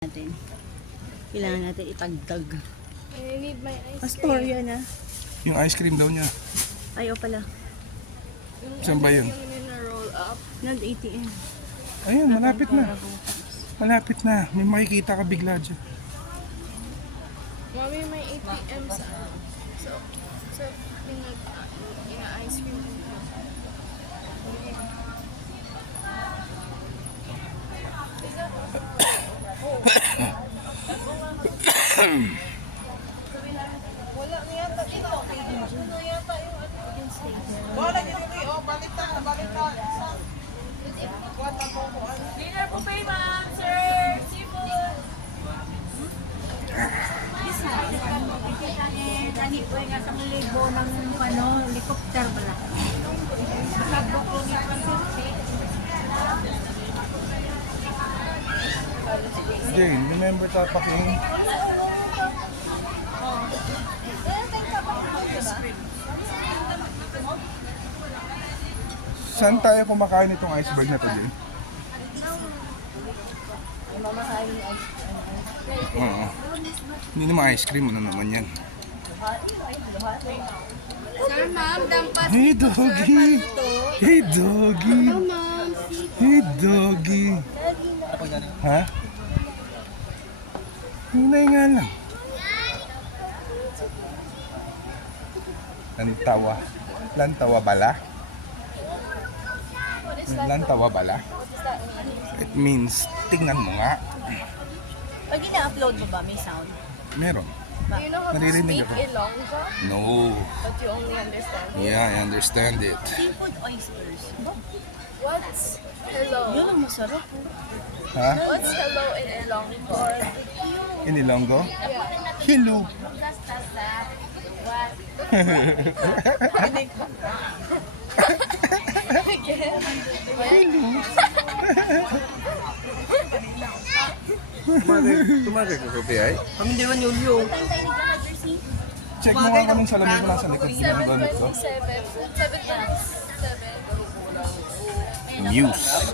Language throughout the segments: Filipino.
Natin. Kailangan natin itagdag. I need my ice cream. Astoria na. Yung ice cream daw niya. Ayaw pala. Saan ba yun? Yung roll up. Nag-ATM. Ayun, malapit na. Malapit na. May makikita ka bigla dyan. Mommy, may ATM sa so ina-ice cream. Wala na yata dito. Wala na yata yung wala dito. Oh, balik na. Dinner buffet, ma'am, sir. Seafood. Dani po nga sa libo ng helicopter pala. Sabok ko nga Jane, remember tapaking? Saan tayo kumakain itong iceberg na to, Jane? Oo. Hindi naman ice cream, ano naman yan? Sir, ma'am, dampas. Hey, doggy! Hey, doggy! Hey, doggy! Ha? Hinay nga lang. Lantawa. Lantawa bala? Lantawa bala? It means, tingnan mo nga. Pag ina-upload mo ba, may sound? Meron. Do you know how to Naririnig speak ako. Ilonggo? No. But you only understand it? Yeah, I understand it. Seafood oysters. What's hello? Yun ang masarap. Ha? What's hello in Ilonggo? In Ilonggo? Yeah. Hello. Tumagay ko kape ay? Kami di naman yun. Check mo nga kung salamin ko nasa likod ko ng gamit ko. 7:27. Muse.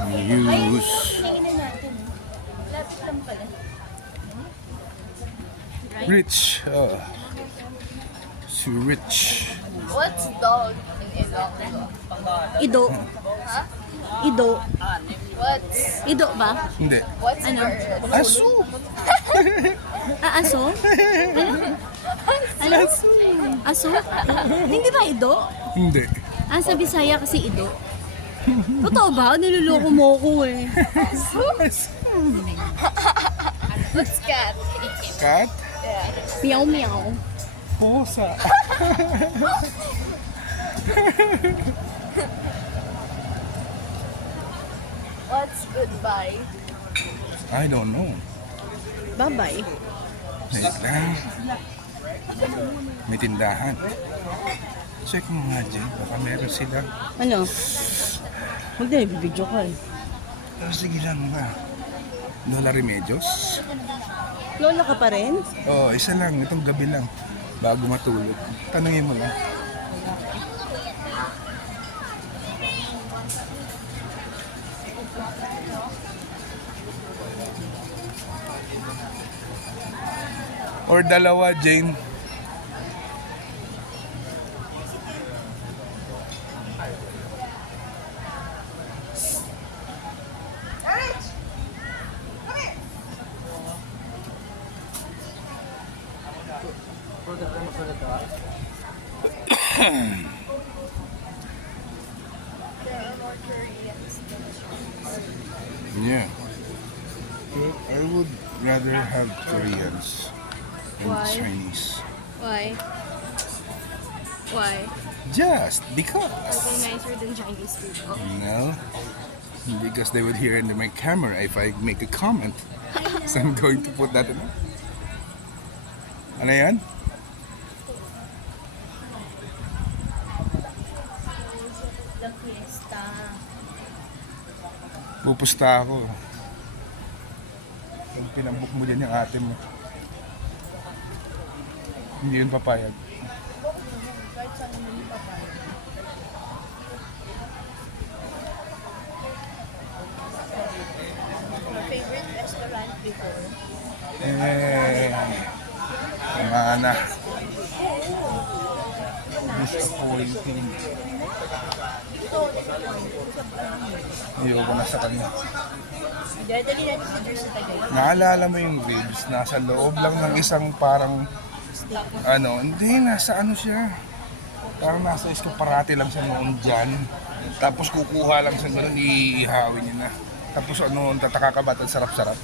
Muse. Tingin na natin. Lapit lang pala. Rich. So rich. What's dog in Ilonggo? Ido. Huh? Ido. What's Ido ba? Hindi. what's Ano? bird? Asu! Aso? Ano? Aso? Hindi ba ido? Hindi. Sa Bisaya kasi ido. Totoo ba? Niluloko mo ko eh. What's cat? Cat? Yeah. Meow meow. Pusa. What's goodbye? I don't know. Bye-bye. Wait lang. May tindahan. Check mo nga, Jane. Baka meron sila. Ano? Huwag na, ibibidyo ka eh. Sige lang nga. Lola Remedios? Lola ka pa rin? Oo, isa lang. Itong gabi lang. Bago matulog. Tanungin mo lang. Or dalawa, Jane. Yeah. I would rather have Koreans than Why? Chinese. Why? Why? Just Are because. they nicer than Chinese people? No. Because they would hear in my camera if I make a comment. So I'm going to put that in. Ano yan? La fiesta. Pupusta ako. Pag pinambuk mo dyan yung ate mo. Hindi yun papayag. Kahit saan naman yung papaya. Mana. Disappointing. Ayoko na sa kanya. Dali natin sa jersey tagay. Naalala mo yung ribs, nasa loob lang ng isang parang, hindi, nasa ano siya. Parang nasa eskaparate lang siya noon dyan. Tapos kukuha lang siya gano'n, iihawin niya na. Tapos tataka ka ba't ang sarap-sarap?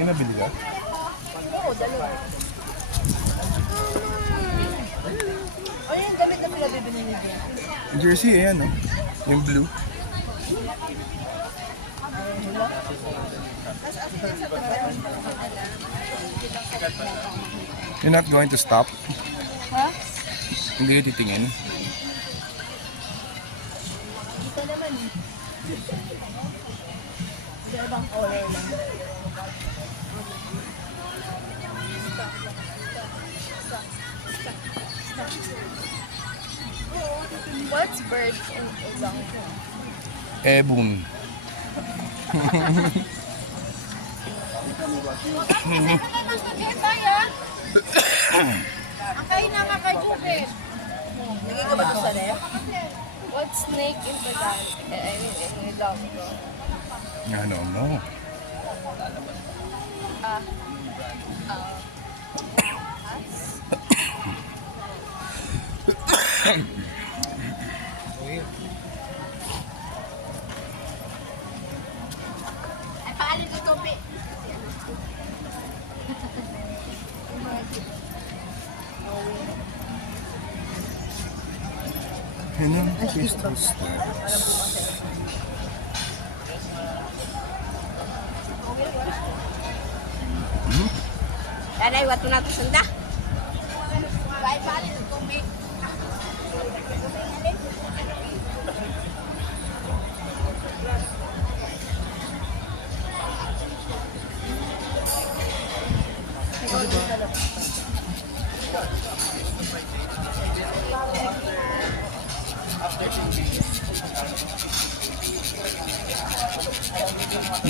May nabili ka? Oo, dalawa. Ano yung damit na pinabibili ni Ben? Yung jersey, ayan, no? Yung blue. You're not going to stop? Ha? Hindi ka titingin? Ito naman eh. Sa ibang color lang. What's bird in Uzang? Ebon. Naging ka ba ito sa left? What's snake in Tagalog? I mean, in Ilonggo. Ano mo? Ay, paalin ko topi. Yan ang crystal steps. Tanay, wato na ito sanda. Ay, paalin ko topi.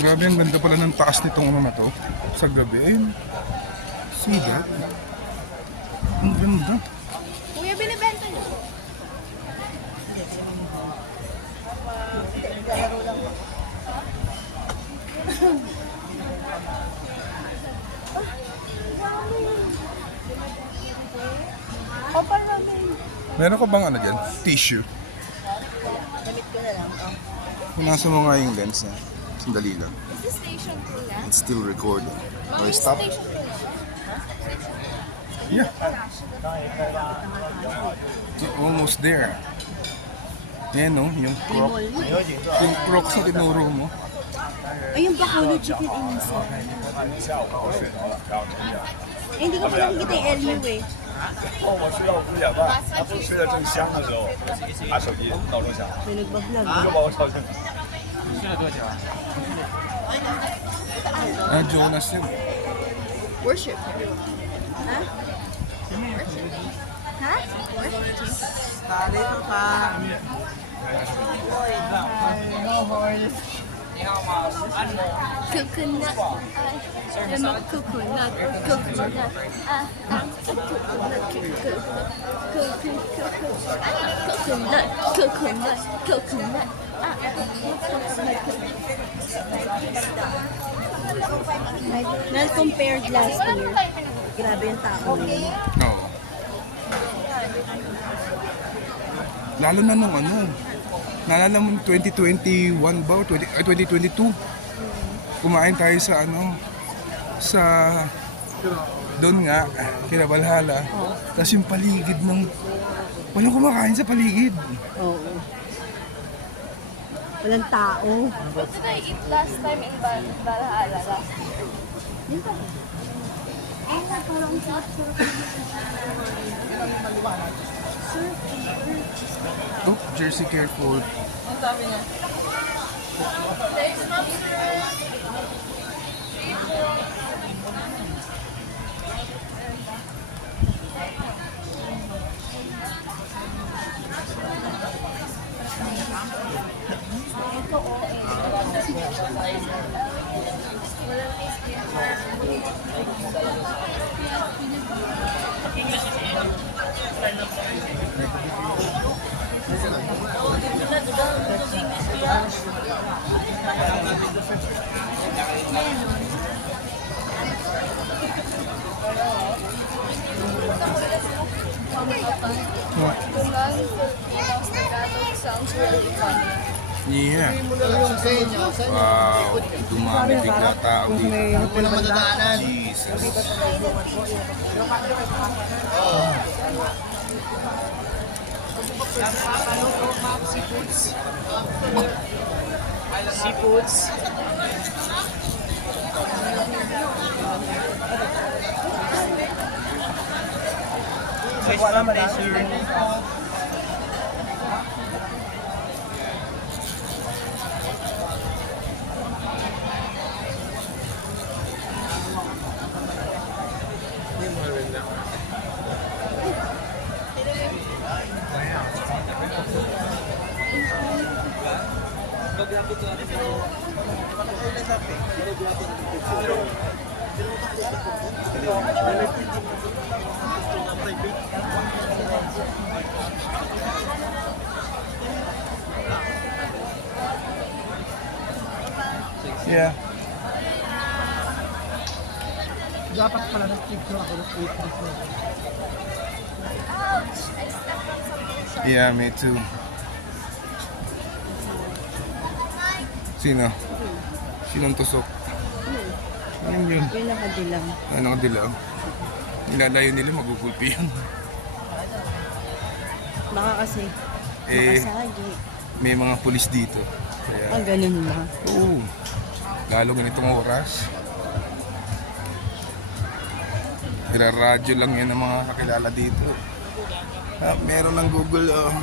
Grabe, ang ganda pala ng taas nitong ano na to sa gabi. Ayun. See that? Ang ganda. Kuya, binibenta niyo. Kapal namin. Meron ka bang ano dyan? Tissue? Damit ko na lang. Pinasa mo nga yung lens na. Sandali lang. Is this station 2 na? It's still recording. Okay, stop. Station 2 na. Yeah. You're almost there. Yan no, yung croc. Yung croc sa tinuro mo. Ayun ba color chicken inisa? Eh, hindi ko pa nakikita yung LU eh. 哦，我睡到5点半，他不是睡得正香的时候，拿手机闹钟响， May nagbablog. 就把我吵醒了。 Ah, Jonas yun. Worship. Ha? Worship. Ha? Worship. Coconut. Coconut. Coconut. Coconut. Coconut. Coconut. Coconut. Well, compared last year, grabe yung tao ngayon. Oo. Lalo na nung ano. Naalala mo 2021 ba? O 2022. Kumain tayo sa ano. Sa doon nga, kina Valhalla. Tapos yung paligid ng walang kumakain sa paligid. Oo. Walang tao. What did I eat last time in Valhalla? Oh, Jersey, careful. Ang sabi niya. Thanks, ma'am, sir. The non-Filipinos Tagalog sounds really funny. Yeah. Wow, dumami bigla tao dito. Jesus. Seafoods. Wala naman sir. Yeah. Dapat pala nag-picture ako ng Yeah, me too. Sino? Sinong tusok? Ano yun? Yung nakadilang. Ano ka dilaw? Nilalayo nila, magugulpi yun. Baka kasi Eh, nakasagi. may mga pulis dito. Kaya, Ganun ba? oo. Lalo ganitong oras. Radyo lang yan ang mga kakilala dito. Ah, meron ng Google, oh.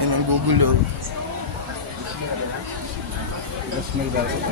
Meron ng Google, oh. Tapos may dala ko.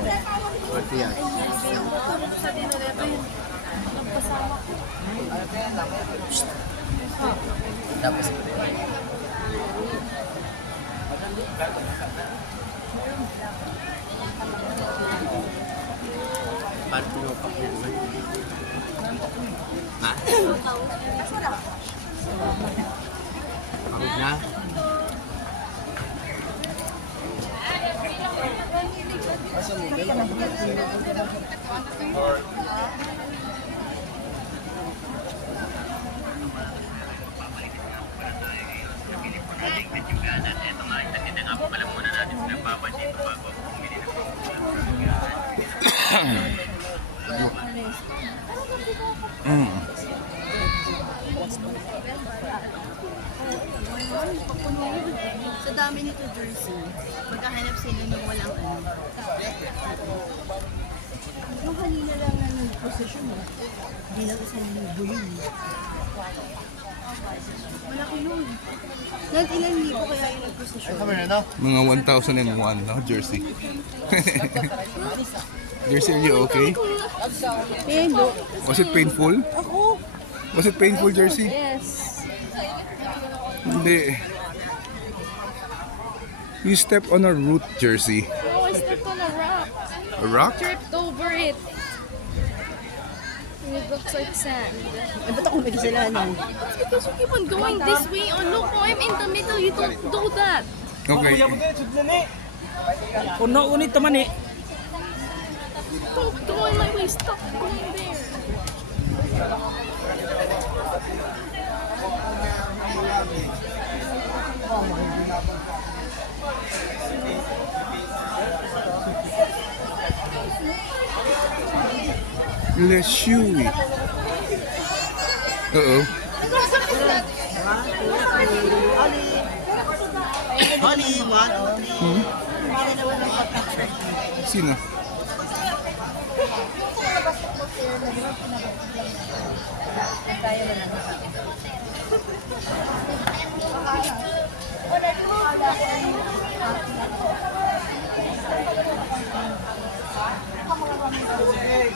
Sa dami nito jersey, magkahanap sila ng walang ano. Yung kanina lang na nag-position mo, hindi lang isang libo yun. Malaki yun. Ilang libo kaya yung nag-position? Mga 1,001, no? Jersey. Jersey, are you okay? Hello. Was it painful? Ako. Was it painful, Jersey? Yes. Hindi. You stepped on a root, Jersey. No, I stepped on a rock. A rock? Tripped over it. It looks like sand. Ay, ba't ako nagkasalanan? It's because you keep on going this way. Oh, look, oh, I'm in the middle. You don't do that. Okay. Puno unit naman eh. Don't go in my way. Stop going there. Les Chewy. Uh-oh. Honey, one, two, three. Sino?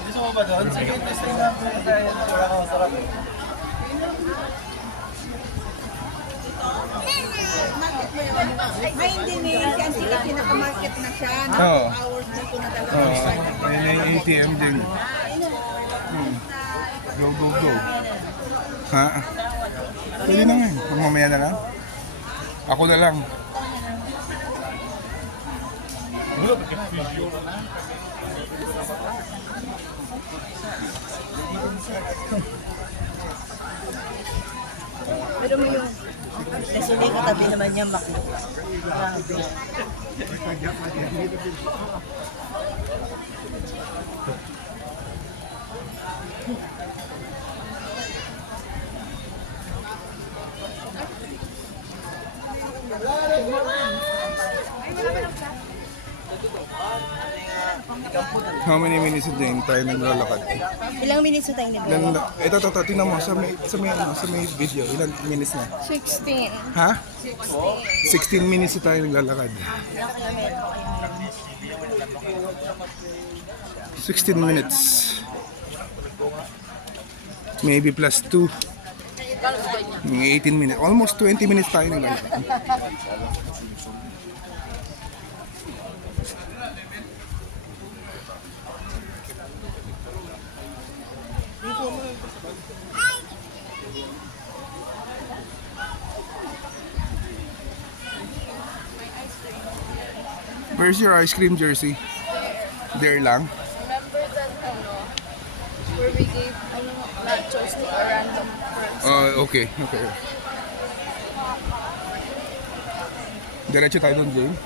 Gusto mo ba doon? Sige, testing natin. Wala kang sarap. Ay, hindi ni si Auntie kasi nakamarket na siya. Oo. Hours dito na talaga. Oo. Ayun na yung ATM din. Go, go, go. Ha? Pwede na nga eh. Kung mamaya na lang. Ako na lang. Pero mo yung... Kasi hindi katabi naman niya bakit. Grabe. How many minutes a day tayo naglalakad? Ilang minutes na tayo nila? Ito, tingnan mo sa may video. Ilang minutes na? 16. Ha? 16 minutes na tayo naglalakad. 16 minutes. Maybe plus 2. 18 minutes. Almost 20 minutes tayo naglalakad. Where's your ice cream jersey? There lang? Remember that, where we gave, nachos to a random person? Okay. Diretso tayo doon, Jane.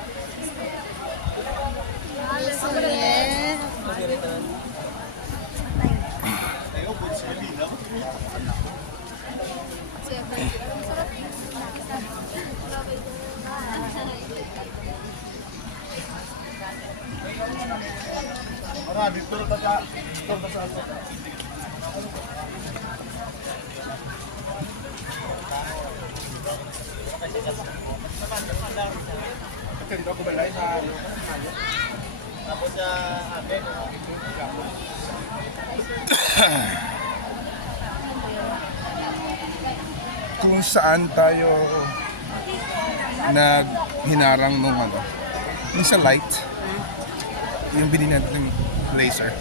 Kung saan tayo hinarang nung yung sa light, yung binili natin ng laser.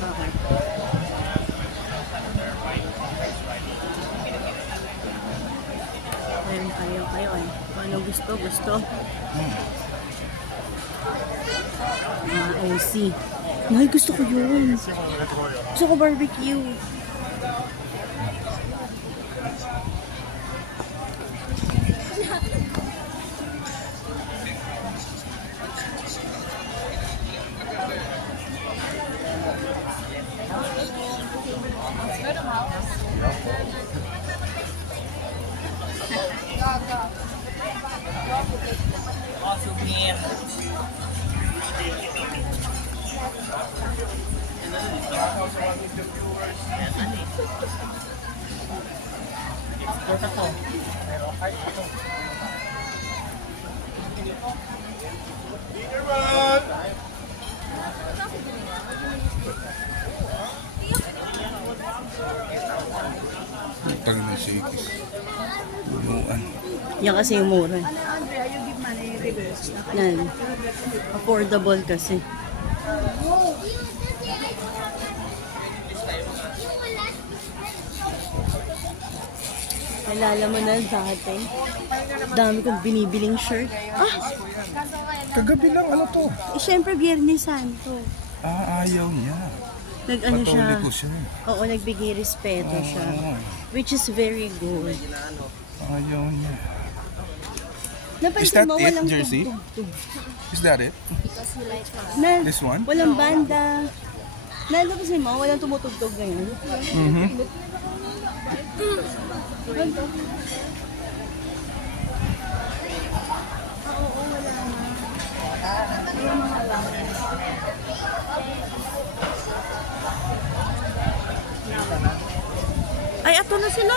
Meron kayo eh. Kung ano gusto. I see. Ay, gusto ko yun. Gusto ko barbecue. Tangin na shakes. Bunuan. Yan kasi yung mura. Yan. Affordable kasi. Nalala mo na dati. Dami kong binibiling shirt. Kagabi lang, ano to? Eh, syempre, Biyernes Santo. Ayaw niya. Nag-ano siya. Patuloy ko siya. Oo, nagbigay respeto siya. Oo. Which is very good. Ayaw niya. Napansin that mo, it, walang jersey? tugtog. Is that it? Na, This one? walang banda. Napansin mo, walang tumutugtog ngayon. Mm-hmm. Oo, wala Ay, ato na sila.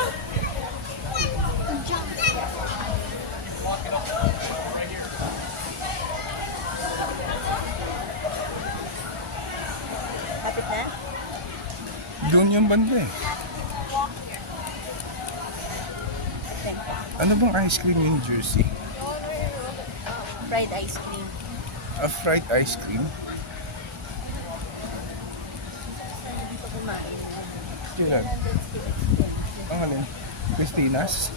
Kapit na? Doon yung banda eh. Ano bang ice cream yung Jersey? Fried ice cream. A fried ice cream? Dito kumain. Kailan? Ang alin? Christina's?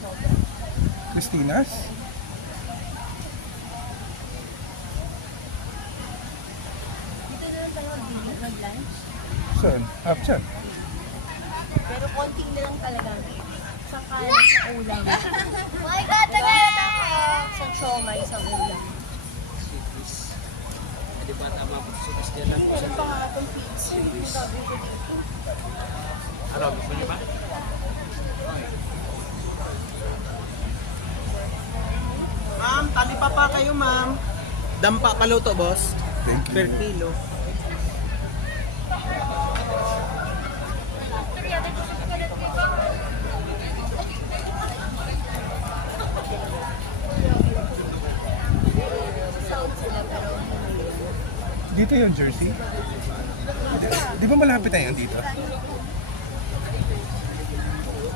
Christina's? Dito na lang tayo mag-lunch. Saan? Hapchat? Pero konting na lang talaga. Sa kanin, sa ulam. My God, Sa siomay, sa ulam. Meron pa nga itong pizza. Sabi ko dito. Ma'am, talipa pa kayo, ma'am. Dampa paluto, boss. Thank Per you. kilo. Dito yung Jersey? Di ba malapit na yan dito?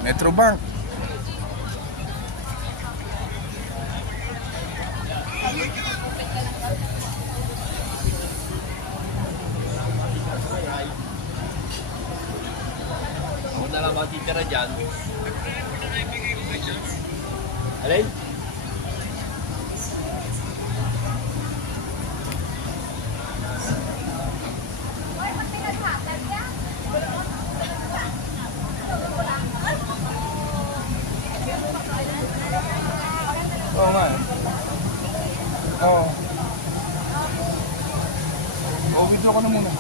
Metrobank. Ako na lang matitira dyan. Alin? Oo nga eh. Oo. Oo, withdraw ka na muna.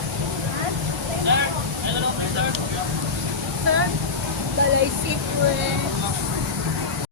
Dalay secret.